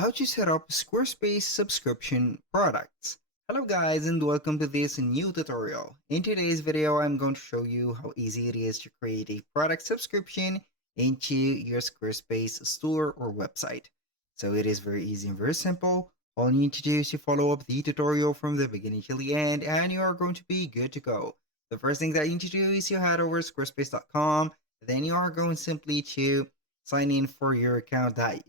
How to set up Squarespace subscription products. Hello guys and welcome to this new tutorial. In today's video I'm going to show you how easy it is to create a product subscription into your Squarespace store or website. So it is very easy and very simple. All you need to do is to follow up the tutorial from the beginning till the end and you are going to be good to go. The first thing that you need to do is you head over to squarespace.com. Then you are going simply to sign in for your account that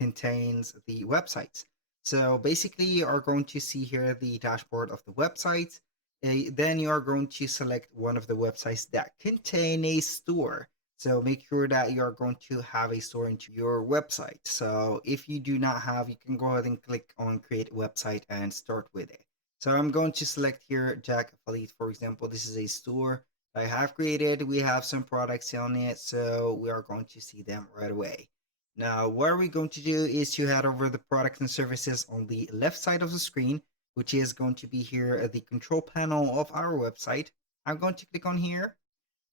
contains the websites. So basically you are going to see here the dashboard of the website. Then you are going to select one of the websites that contain a store. So make sure that you are going to have a store into your website. So if you do not have, you can go ahead and click on create website and start with it. So I'm going to select here Jack Affiliate, for example. This is a store I have created. We have some products on it, so we are going to see them right away. Now, what we're going to do is to head over the products and services on the left side of the screen, which is going to be here at the control panel of our website. I'm going to click on here.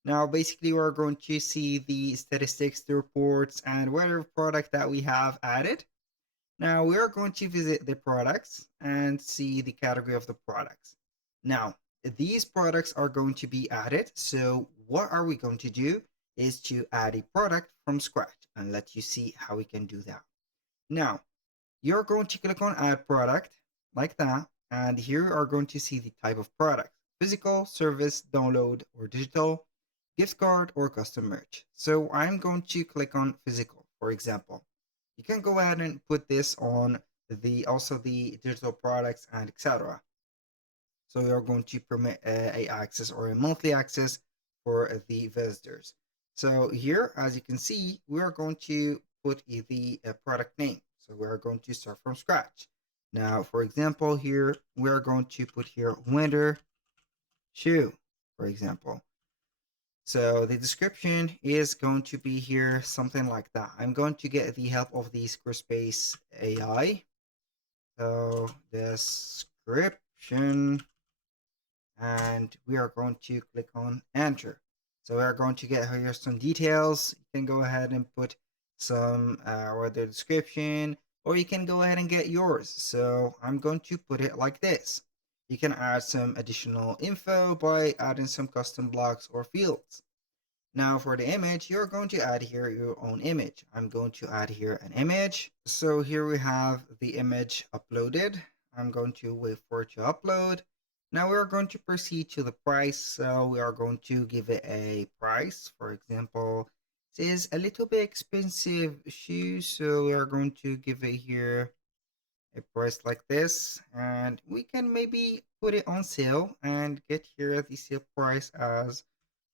Now, basically, we're going to see the statistics, the reports, and whatever product that we have added. Now, we are going to visit the products and see the category of the products. Now, these products are going to be added. So what are we going to do is to add a product from scratch and let you see how we can do that. Now, you're going to click on add product like that. And here you are going to see the type of product: physical, service, download, or digital, gift card, or custom merch. So I'm going to click on physical, for example. You can go ahead and put this on also the digital products and etc. So you're going to permit a access or a monthly access for the visitors. So here, as you can see, we are going to put the product name. So we are going to start from scratch. Now, for example, here we are going to put here winter shoe, for example. So the description is going to be here something like that. I'm going to get the help of the Squarespace AI. So description, and we are going to click on enter. So we are going to get here some details. You can go ahead and put some or the description, or you can go ahead and get yours. So I'm going to put it like this. You can add some additional info by adding some custom blocks or fields. Now for the image, you're going to add here your own image. I'm going to add here an image. So here we have the image uploaded. I'm going to wait for it to upload. Now we're going to proceed to the price. So we are going to give it a price. For example, this is a little bit expensive shoe. So we are going to give it here a price like this. And we can maybe put it on sale and get here the sale price as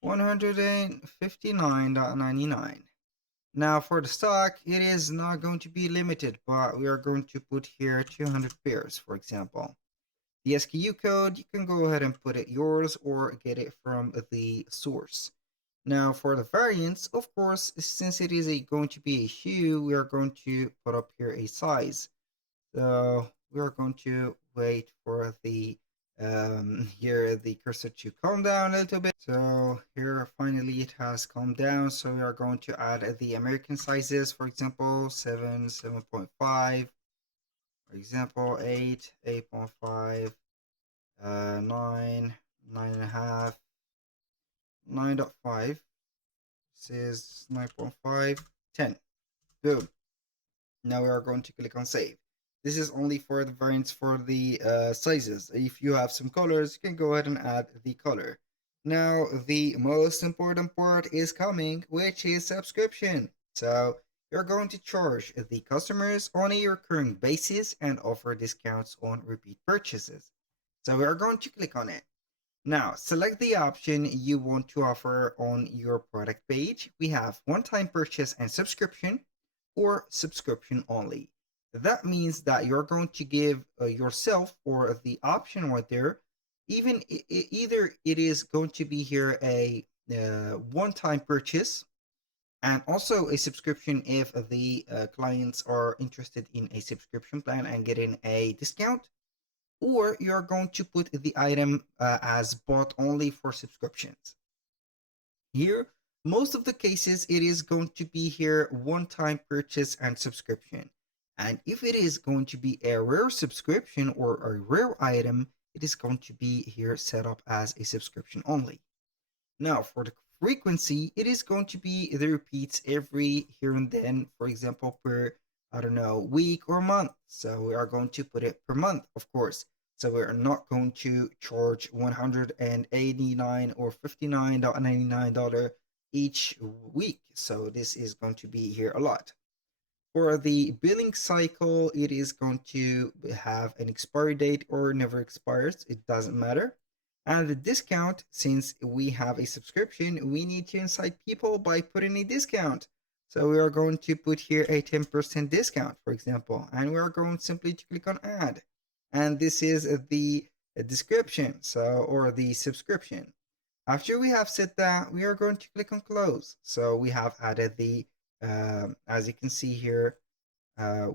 $159.99. Now for the stock, it is not going to be limited, but we are going to put here 200 pairs, for example. The SKU code, you can go ahead and put it yours or get it from the source. Now for the variants, of course, since it is going to be a shoe, we are going to put up here a size. So we are going to wait for the here the cursor to calm down a little bit. So here finally it has calmed down. So we are going to add the American sizes, for example, 7, 7.5, for example, 8, 8.5, 9, 9.5, 9.5. This is 9.5, 10. Boom. Now we are going to click on save. This is only for the variants for the sizes. If you have some colors, you can go ahead and add the color. Now, the most important part is coming, which is subscription. So you're going to charge the customers on a recurring basis and offer discounts on repeat purchases. So we are going to click on it. Now, select the option you want to offer on your product page. We have one-time purchase and subscription, or subscription only. That means that you're going to give yourself or the option right there, even either it is going to be here a one-time purchase and also a subscription if the clients are interested in a subscription plan and getting a discount, or you're going to put the item as bought only for subscriptions. Here, most of the cases, it is going to be here one-time purchase and subscription. And if it is going to be a rare subscription or a rare item, it is going to be here set up as a subscription only. Now, for the frequency, it is going to be the repeats every here and then, for example, per, I don't know, week or month. So we are going to put it per month, of course. So we're not going to charge 189 or $59.99 each week. So this is going to be here a lot. For the billing cycle, it is going to have an expiry date or never expires. It doesn't matter. And the discount, since we have a subscription, we need to incite people by putting a discount. So we are going to put here a 10% discount, for example, and we are going simply to click on add. And this is the description, or the subscription. After we have set that, we are going to click on close. So we have added as you can see here,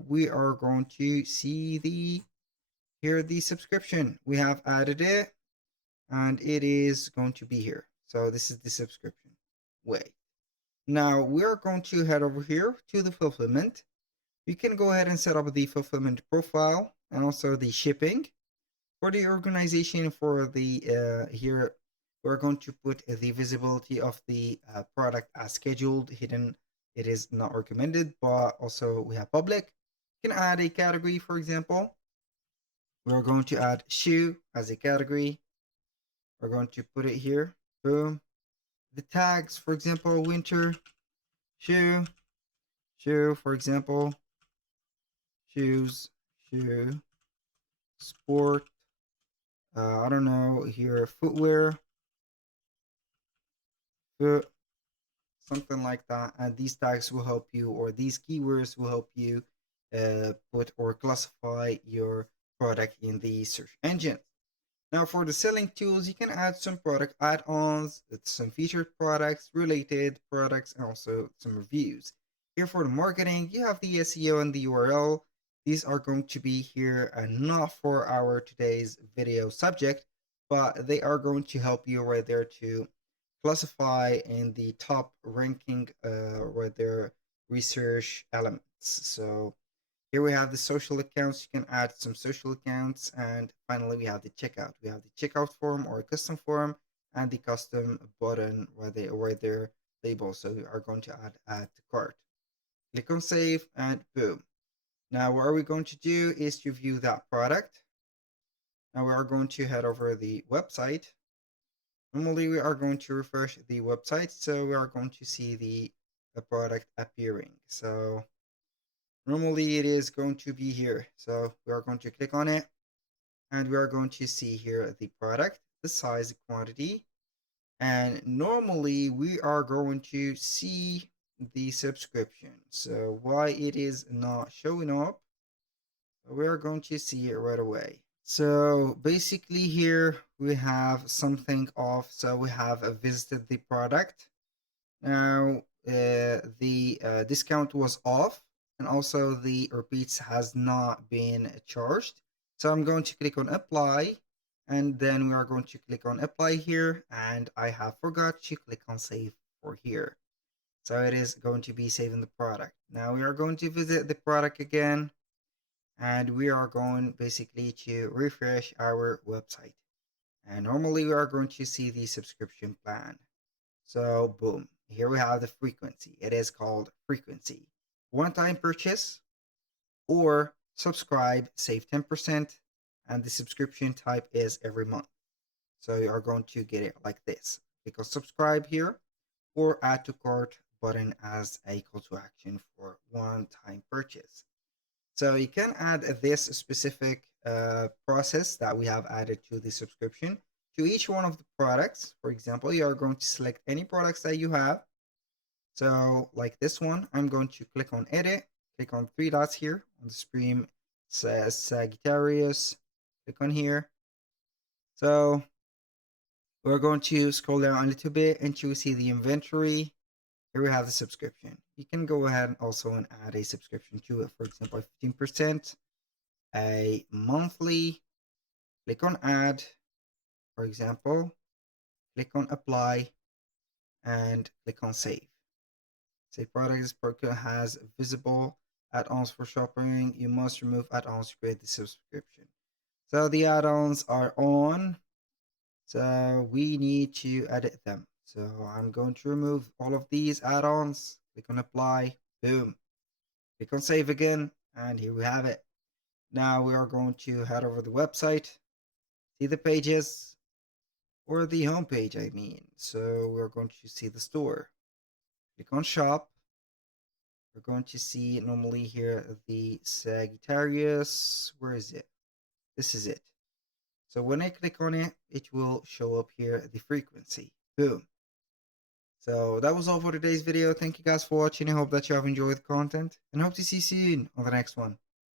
we are going to see the subscription. We have added it, and it is going to be here. So this is the subscription. Wait. Now we are going to head over here to the fulfillment. You can go ahead and set up the fulfillment profile and also the shipping. For the organization, for the here, we're going to put the visibility of the product as scheduled. Hidden, it is not recommended, but also we have public. You can add a category, for example. We're going to add shoe as a category. We're going to put it here. Boom. The tags, for example, winter, shoe, shoe, for example, shoes, shoe, sport, I don't know, here, footwear, foot, something like that. And these tags will help you, or these keywords will help you put or classify your product in the search engine. Now, for the selling tools, you can add some product add-ons, some featured products, related products, and also some reviews. Here for the marketing, you have the SEO and the URL. These are going to be here and not for our today's video subject, but they are going to help you right there to classify in the top ranking right there research elements. So here we have the social accounts. You can add some social accounts. And finally, we have the checkout. We have the checkout form or a custom form and the custom button right there label. So we are going to add to cart. Click on save and boom. Now what are we going to do is to view that product. Now we are going to head over the website. Normally we are going to refresh the website. So we are going to see the product appearing. So normally it is going to be here. So we are going to click on it and we are going to see here the product, the size, the quantity. And normally we are going to see the subscription. So why it is not showing up, we are going to see it right away. So basically here we have something off. So we have visited the product. Now the discount was off, and also the repeats has not been charged. So I'm going to click on apply, and then we are going to click on apply here, and I have forgot to click on save for here. So it is going to be saving the product. Now we are going to visit the product again, and we are going basically to refresh our website. And normally we are going to see the subscription plan. So boom, here we have the frequency. It is called frequency. One-time purchase or subscribe, save 10%, and the subscription type is every month. So you are going to get it like this. Click on subscribe here or add to cart button as a call to action for one-time purchase. So you can add this specific process that we have added to the subscription to each one of the products. For example, you are going to select any products that you have. So like this one, I'm going to click on edit, click on three dots here on the screen, says Sagittarius, click on here. So we're going to scroll down a little bit until we see the inventory. Here we have the subscription. You can go ahead and also add a subscription to it. For example, 15%, a monthly, click on add, for example, click on apply, and click on save. Say product has visible add-ons for shopping. You must remove add-ons to create the subscription. So the add-ons are on. So we need to edit them. So I'm going to remove all of these add-ons. Click on apply. Boom. Click on save again. And here we have it. Now we are going to head over the website. See the pages or the home page, I mean. So we're going to see the store. Click on shop. We're going to see normally here the Sagittarius. Where is it? This is it. So when I click on it, it will show up here the frequency. Boom. So that was all for today's video. Thank you guys for watching. I hope that you have enjoyed the content and hope to see you soon on the next one.